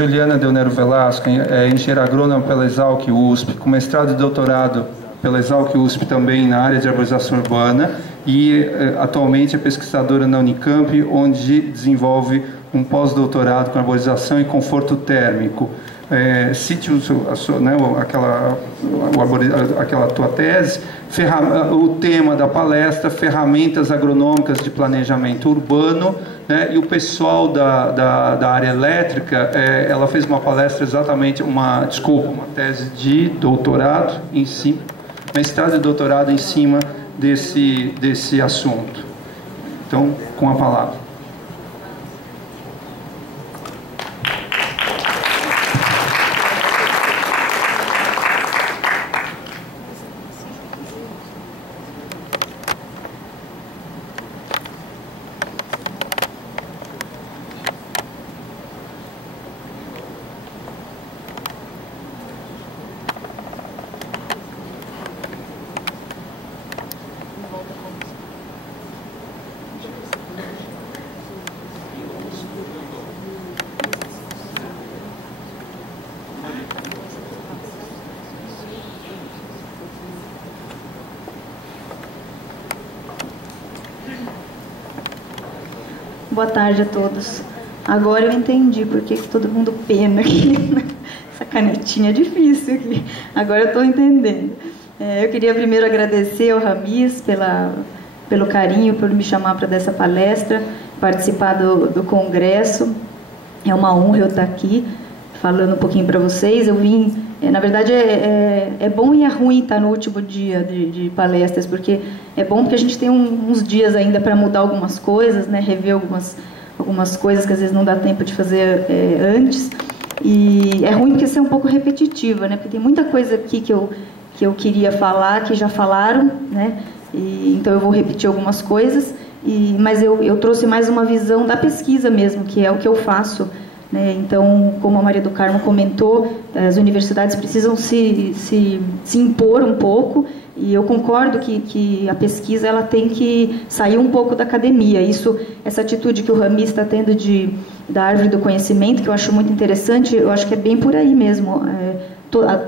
Juliana Del Nero Velasco, engenheira agrônoma pela Exalc USP, com mestrado e doutorado pela Exalc USP também na área de arborização urbana, e atualmente é pesquisadora na Unicamp, onde desenvolve um pós-doutorado com arborização e conforto térmico. Cite aquela tua tese, o tema da palestra, ferramentas agronômicas de planejamento urbano, né? E o pessoal da área elétrica, ela fez uma palestra exatamente, uma tese de doutorado em cima, mestrado e doutorado em cima desse assunto. Então, com a palavra. Boa tarde a todos. Agora eu entendi por que todo mundo pena aqui. Essa canetinha é difícil aqui. Agora eu estou entendendo. Eu queria primeiro agradecer ao Ramis pelo carinho, por me chamar para dessa palestra, participar do congresso. É uma honra eu estar aqui falando um pouquinho para vocês. Eu vim, na verdade, é bom e é ruim estar no último dia de palestras, porque é bom porque a gente tem uns dias ainda para mudar algumas coisas, né, rever algumas coisas que às vezes não dá tempo de fazer antes. E é ruim porque isso é um pouco repetitiva, né, porque tem muita coisa aqui que eu queria falar, que já falaram, né, então eu vou repetir algumas coisas, mas eu trouxe mais uma visão da pesquisa mesmo, que é o que eu faço. Então, como a Maria do Carmo comentou, as universidades precisam se impor um pouco, e eu concordo que a pesquisa ela tem que sair um pouco da academia. Essa atitude que o Ramis está tendo da árvore do conhecimento, que eu acho muito interessante, eu acho que é bem por aí mesmo.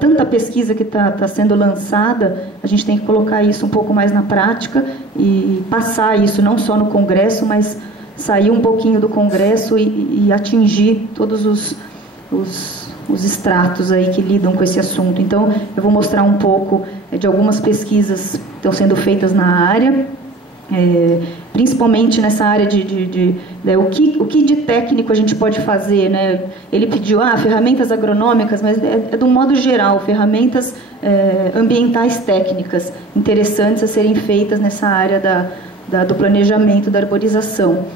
Tanta pesquisa que está sendo lançada, a gente tem que colocar isso um pouco mais na prática e passar isso não só no Congresso, mas sair um pouquinho do Congresso e atingir todos os estratos aí que lidam com esse assunto. Então, eu vou mostrar um pouco de algumas pesquisas que estão sendo feitas na área, principalmente nessa área o que de técnico a gente pode fazer, né? Ele pediu ferramentas agronômicas, mas é de um modo geral, ferramentas ambientais técnicas interessantes a serem feitas nessa área do planejamento da arborização.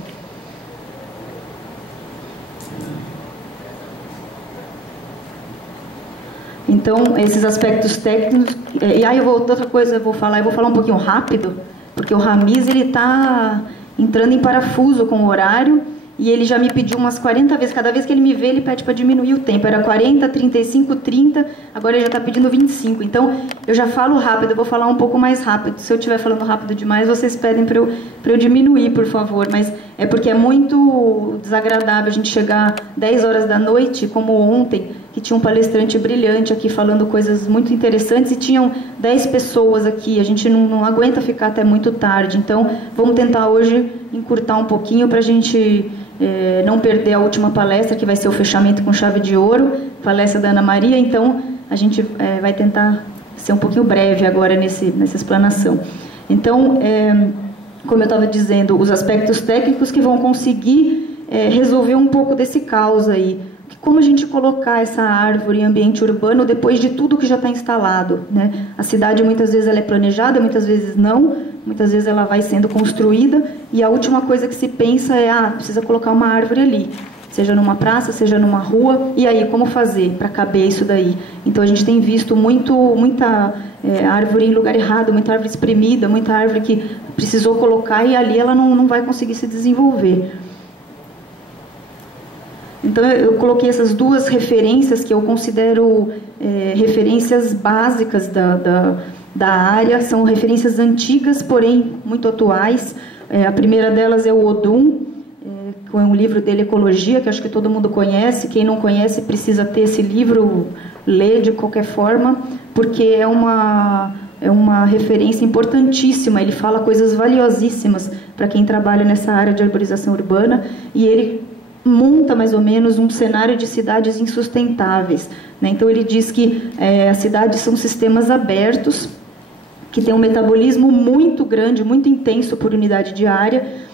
Então, esses aspectos técnicos... E aí, outra coisa eu vou falar um pouquinho rápido, porque o Ramis está entrando em parafuso com o horário, e ele já me pediu umas 40 vezes. Cada vez que ele me vê, ele pede para diminuir o tempo. Era 40, 35, 30, agora ele já está pedindo 25. Então, eu já falo rápido, eu vou falar um pouco mais rápido. Se eu estiver falando rápido demais, vocês pedem para eu diminuir, por favor. Mas é porque é muito desagradável a gente chegar 10 horas da noite, como ontem, que tinha um palestrante brilhante aqui falando coisas muito interessantes, e tinham 10 pessoas aqui. A gente não aguenta ficar até muito tarde. Então, vamos tentar hoje encurtar um pouquinho para a gente não perder a última palestra, que vai ser o fechamento com chave de ouro, palestra da Ana Maria. Então, a gente vai tentar ser um pouquinho breve agora nessa explanação. Então, como eu estava dizendo, os aspectos técnicos que vão conseguir resolver um pouco desse caos aí. Como a gente colocar essa árvore em ambiente urbano depois de tudo que já está instalado, né? A cidade muitas vezes ela é planejada, muitas vezes não, muitas vezes ela vai sendo construída, e a última coisa que se pensa precisa colocar uma árvore ali, seja numa praça, seja numa rua, e aí, como fazer para caber isso daí? Então a gente tem visto muita árvore em lugar errado, muita árvore espremida, muita árvore que precisou colocar e ali ela não vai conseguir se desenvolver. Então, eu coloquei essas duas referências que eu considero referências básicas da área. São referências antigas, porém muito atuais. A primeira delas é o Odum, foi um livro dele, Ecologia, que acho que todo mundo conhece. Quem não conhece precisa ter esse livro, ler de qualquer forma, porque é uma referência importantíssima. Ele fala coisas valiosíssimas para quem trabalha nessa área de arborização urbana, e ele monta mais ou menos um cenário de cidades insustentáveis, né? Então ele diz que as cidades são sistemas abertos, que tem um metabolismo muito grande, muito intenso por unidade de área,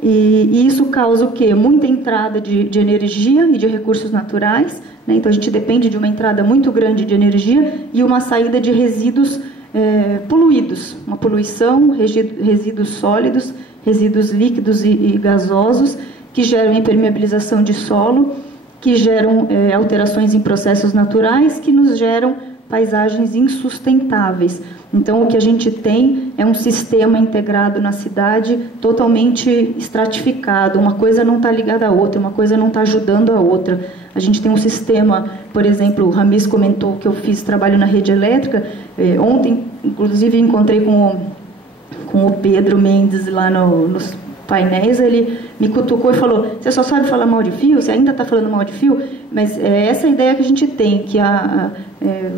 e isso causa o quê? Muita entrada de energia e de recursos naturais, né? Então a gente depende de uma entrada muito grande de energia e uma saída de resíduos poluídos, uma poluição, resíduos sólidos, resíduos líquidos e gasosos, que geram impermeabilização de solo, que geram alterações em processos naturais, que nos geram paisagens insustentáveis. Então, o que a gente tem é um sistema integrado na cidade, totalmente estratificado. Uma coisa não está ligada à outra, uma coisa não está ajudando a outra. A gente tem um sistema, por exemplo, o Ramis comentou que eu fiz trabalho na rede elétrica. Ontem, inclusive, encontrei com o Pedro Mendes lá nos painéis. Ele me cutucou e falou: você só sabe falar mal de fio? Você ainda está falando mal de fio? Mas essa é a ideia que a gente tem, que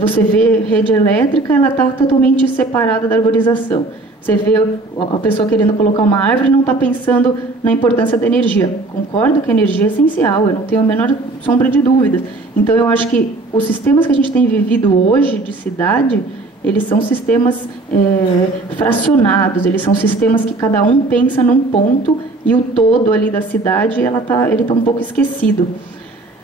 você vê rede elétrica, ela está totalmente separada da arborização. Você vê a pessoa querendo colocar uma árvore e não está pensando na importância da energia. Concordo que a energia é essencial, eu não tenho a menor sombra de dúvidas. Então eu acho que os sistemas que a gente tem vivido hoje de cidade, eles são sistemas fracionados, eles são sistemas que cada um pensa num ponto, e o todo ali da cidade ele tá um pouco esquecido.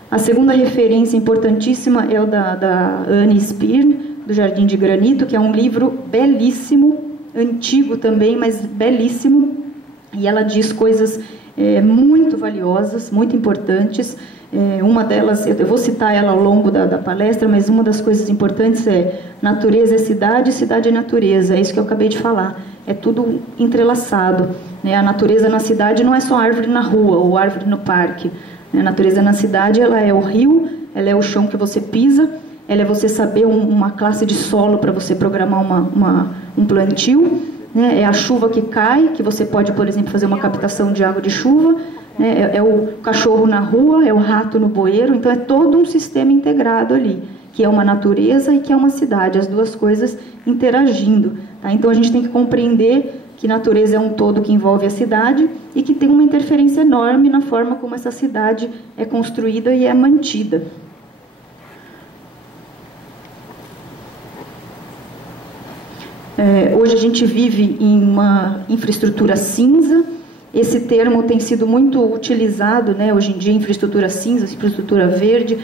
A segunda referência importantíssima é o da Anne Spearn, do Jardim de Granito, que é um livro belíssimo, antigo também, mas belíssimo, e ela diz coisas muito valiosas, muito importantes. Uma delas, eu vou citar ela ao longo da palestra, mas uma das coisas importantes é: natureza é cidade, cidade é natureza. É isso que eu acabei de falar, é tudo entrelaçado, né? A natureza na cidade não é só árvore na rua ou árvore no parque, né? A natureza na cidade, ela é o rio, ela é o chão que você pisa, ela é você saber uma classe de solo para você programar um plantio, né? É a chuva que cai, que você pode, por exemplo, fazer uma captação de água de chuva, né? É o cachorro na rua, é o rato no bueiro. Então é todo um sistema integrado ali, que é uma natureza e que é uma cidade, as duas coisas interagindo, tá? Então a gente tem que compreender que natureza é um todo que envolve a cidade e que tem uma interferência enorme na forma como essa cidade é construída e é mantida. Hoje a gente vive em uma infraestrutura cinza. Esse termo tem sido muito utilizado, né, hoje em dia, infraestrutura cinza, infraestrutura verde,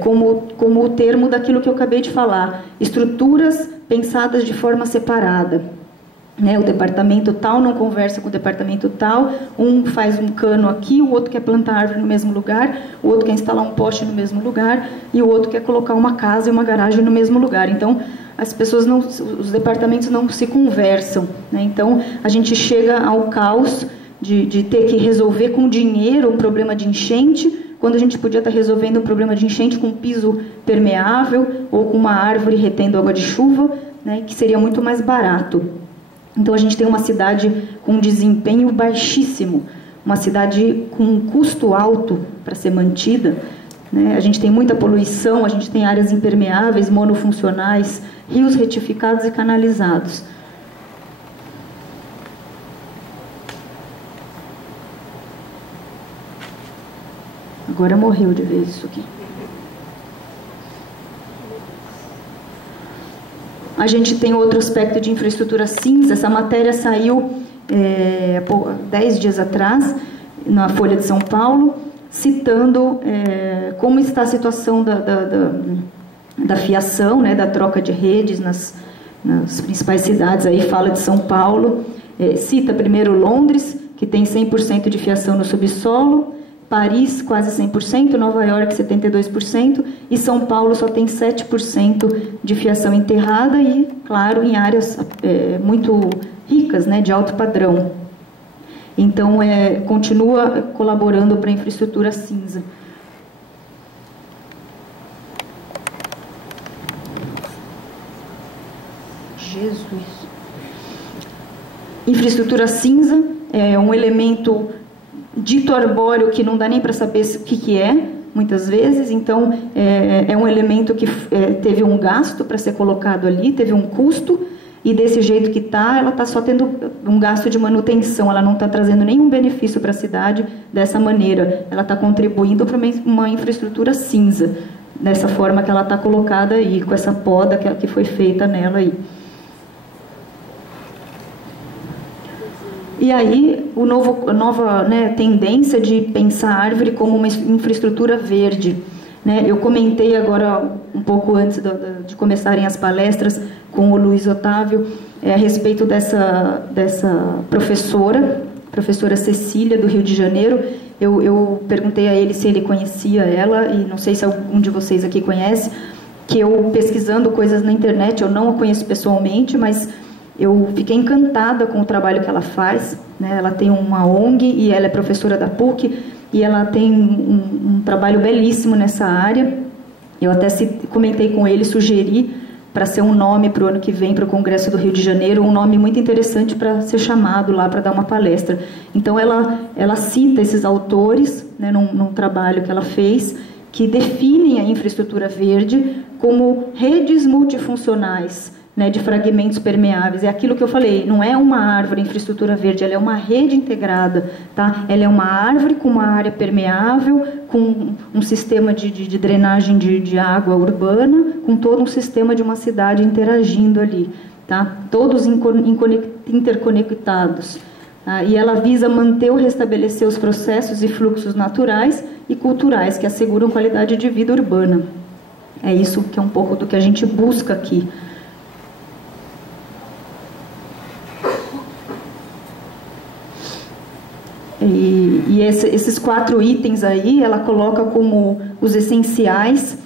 como o termo daquilo que eu acabei de falar, estruturas pensadas de forma separada, né? O departamento tal não conversa com o departamento tal, um faz um cano aqui, o outro quer plantar árvore no mesmo lugar, o outro quer instalar um poste no mesmo lugar, e o outro quer colocar uma casa e uma garagem no mesmo lugar. Então, as pessoas os departamentos não se conversam, né? Então a gente chega ao caos de ter que resolver com dinheiro um problema de enchente, quando a gente podia estar resolvendo um problema de enchente com um piso permeável ou com uma árvore retendo água de chuva, né, que seria muito mais barato. Então a gente tem uma cidade com um desempenho baixíssimo, uma cidade com um custo alto para ser mantida, né? A gente tem muita poluição, a gente tem áreas impermeáveis, monofuncionais, rios retificados e canalizados. Agora morreu de vez isso aqui. A gente tem outro aspecto de infraestrutura cinza. Essa matéria saiu 10 dias atrás, na Folha de São Paulo, citando como está a situação da fiação, né, da troca de redes nas principais cidades. Aí fala de São Paulo, cita primeiro Londres, que tem 100% de fiação no subsolo, Paris quase 100%, Nova York 72%, e São Paulo só tem 7% de fiação enterrada e, claro, em áreas muito ricas, né, de alto padrão. Então, continua colaborando para a infraestrutura cinza. Jesus. Infraestrutura cinza é um elemento dito arbóreo que não dá nem para saber o que é, muitas vezes. Então, é um elemento que teve um gasto para ser colocado ali, teve um custo, e desse jeito que está, ela está só tendo um gasto de manutenção, ela não está trazendo nenhum benefício para a cidade dessa maneira, ela está contribuindo para uma infraestrutura cinza, dessa forma que ela está colocada aí, com essa poda que foi feita nela aí. E aí, a nova tendência de pensar a árvore como uma infraestrutura verde. Eu comentei agora, um pouco antes de começarem as palestras, com o Luiz Otávio, a respeito dessa professora Cecília, do Rio de Janeiro. Eu perguntei a ele se ele conhecia ela, e não sei se algum de vocês aqui conhece, que eu, pesquisando coisas na internet, eu não a conheço pessoalmente, mas eu fiquei encantada com o trabalho que ela faz. Ela tem uma ONG e ela é professora da PUC, e ela tem um trabalho belíssimo nessa área. Eu até comentei com ele, sugeri para ser um nome para o ano que vem, para o Congresso do Rio de Janeiro, um nome muito interessante para ser chamado lá para dar uma palestra. Então, ela cita esses autores, num trabalho que ela fez, que definem a infraestrutura verde como redes multifuncionais, de fragmentos permeáveis. É aquilo que eu falei, não é uma árvore infraestrutura verde, ela é uma rede integrada, tá? Ela é uma árvore com uma área permeável, com um sistema de drenagem de água urbana, com todo um sistema de uma cidade interagindo ali, tá? Todos interconectados. Tá? E ela visa manter ou restabelecer os processos e fluxos naturais e culturais que asseguram qualidade de vida urbana. É isso que é um pouco do que a gente busca aqui. E esses 4 itens aí, ela coloca como os essenciais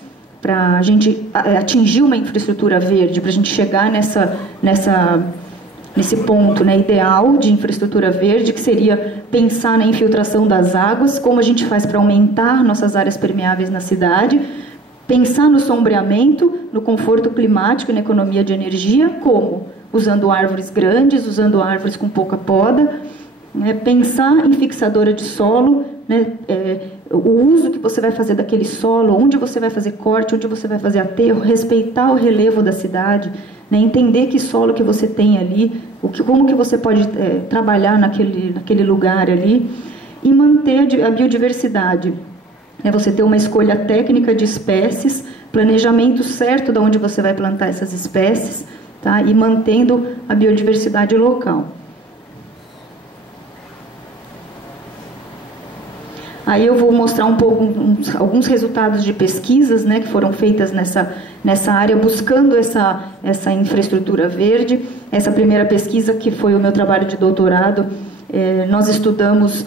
para a gente atingir uma infraestrutura verde, para a gente chegar nesse ponto ideal de infraestrutura verde, que seria pensar na infiltração das águas, como a gente faz para aumentar nossas áreas permeáveis na cidade, pensar no sombreamento, no conforto climático e na economia de energia, como? Usando árvores grandes, usando árvores com pouca poda, pensar em fixadora de solo, o uso que você vai fazer daquele solo, onde você vai fazer corte, onde você vai fazer aterro, respeitar o relevo da cidade, entender que solo que você tem ali, como que você pode trabalhar naquele lugar ali, e manter a biodiversidade. Você ter uma escolha técnica de espécies, planejamento certo de onde você vai plantar essas espécies, tá? E mantendo a biodiversidade local. Aí eu vou mostrar um pouco alguns resultados de pesquisas, que foram feitas nessa área, buscando essa infraestrutura verde. Essa primeira pesquisa, que foi o meu trabalho de doutorado, nós estudamos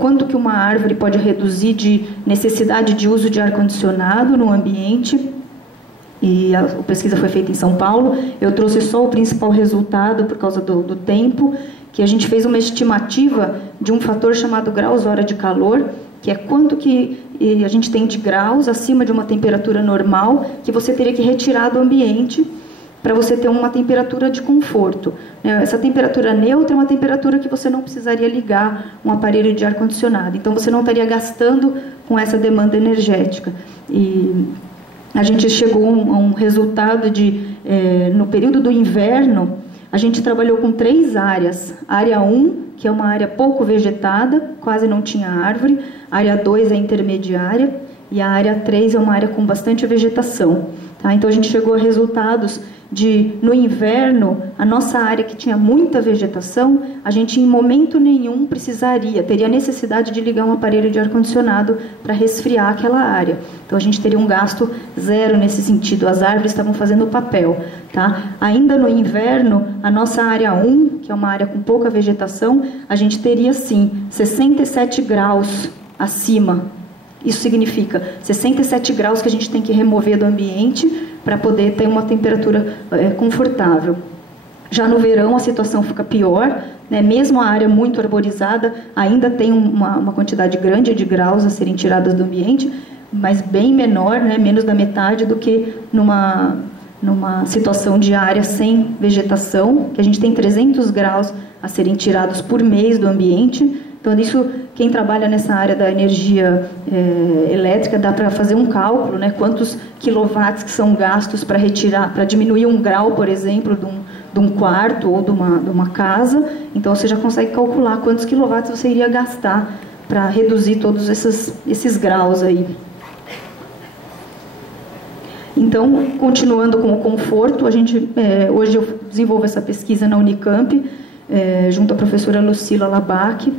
quanto que uma árvore pode reduzir de necessidade de uso de ar-condicionado no ambiente. E a pesquisa foi feita em São Paulo. Eu trouxe só o principal resultado por causa do tempo, que a gente fez uma estimativa de um fator chamado graus-hora de calor, que é quanto que a gente tem de graus acima de uma temperatura normal que você teria que retirar do ambiente para você ter uma temperatura de conforto. Essa temperatura neutra é uma temperatura que você não precisaria ligar um aparelho de ar-condicionado. Então, você não estaria gastando com essa demanda energética. E a gente chegou a um resultado no período do inverno, a gente trabalhou com 3 áreas. Área 1, que é uma área pouco vegetada, quase não tinha árvore. A área 2 é intermediária. E a área 3 é uma área com bastante vegetação. Tá? Então, a gente chegou a resultados no inverno, a nossa área que tinha muita vegetação, a gente em momento nenhum teria necessidade de ligar um aparelho de ar-condicionado para resfriar aquela área. Então, a gente teria um gasto zero nesse sentido, as árvores estavam fazendo o papel. Tá? Ainda no inverno, a nossa área 1, que é uma área com pouca vegetação, a gente teria, sim, 67 graus acima. Isso significa 67 graus que a gente tem que remover do ambiente para poder ter uma temperatura confortável. Já no verão a situação fica pior, mesmo a área muito arborizada ainda tem uma quantidade grande de graus a serem tirados do ambiente, mas bem menor, menos da metade do que numa situação de área sem vegetação, que a gente tem 300 graus a serem tirados por mês do ambiente, Então, isso, quem trabalha nessa área da energia elétrica, dá para fazer um cálculo, né, quantos quilowatts que são gastos para retirar, para diminuir 1 grau, por exemplo, de um quarto ou de uma casa. Então, você já consegue calcular quantos quilowatts você iria gastar para reduzir todos esses graus aí. Então, continuando com o conforto, a gente, hoje eu desenvolvo essa pesquisa na Unicamp, junto à professora Lucila Labac,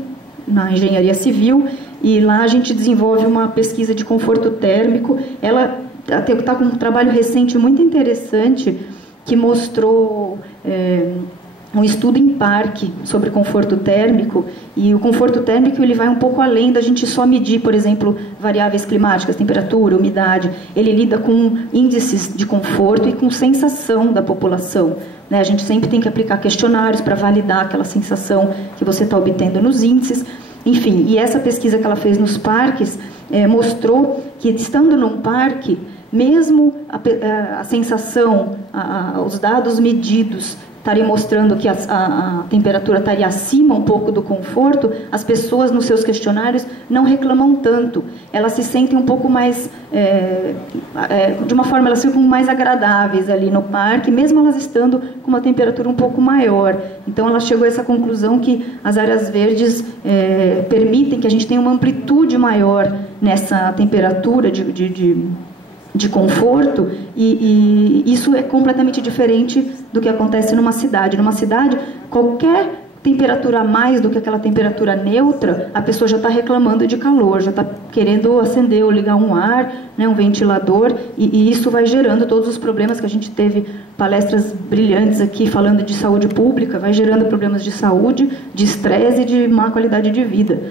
na Engenharia Civil, e lá a gente desenvolve uma pesquisa de conforto térmico. Ela está com um trabalho recente muito interessante, que mostrou um estudo em parque sobre conforto térmico, e o conforto térmico ele vai um pouco além da gente só medir, por exemplo, variáveis climáticas, temperatura, umidade. Ele lida com índices de conforto e com sensação da população, né? A gente sempre tem que aplicar questionários para validar aquela sensação que você está obtendo nos índices. Enfim, e essa pesquisa que ela fez nos parques mostrou que, estando num parque, mesmo a sensação, os dados medidos estariam mostrando que a temperatura estaria acima um pouco do conforto, as pessoas nos seus questionários não reclamam tanto. Elas se sentem um pouco mais, de uma forma, elas ficam mais agradáveis ali no parque, mesmo elas estando com uma temperatura um pouco maior. Então, ela chegou a essa conclusão que as áreas verdes permitem que a gente tenha uma amplitude maior nessa temperatura de conforto, e isso é completamente diferente do que acontece numa cidade. Numa cidade, qualquer temperatura a mais do que aquela temperatura neutra, a pessoa já está reclamando de calor, já está querendo acender ou ligar um ar, né, um ventilador, e isso vai gerando todos os problemas que a gente teve palestras brilhantes aqui falando de saúde pública, vai gerando problemas de saúde, de estresse e de má qualidade de vida.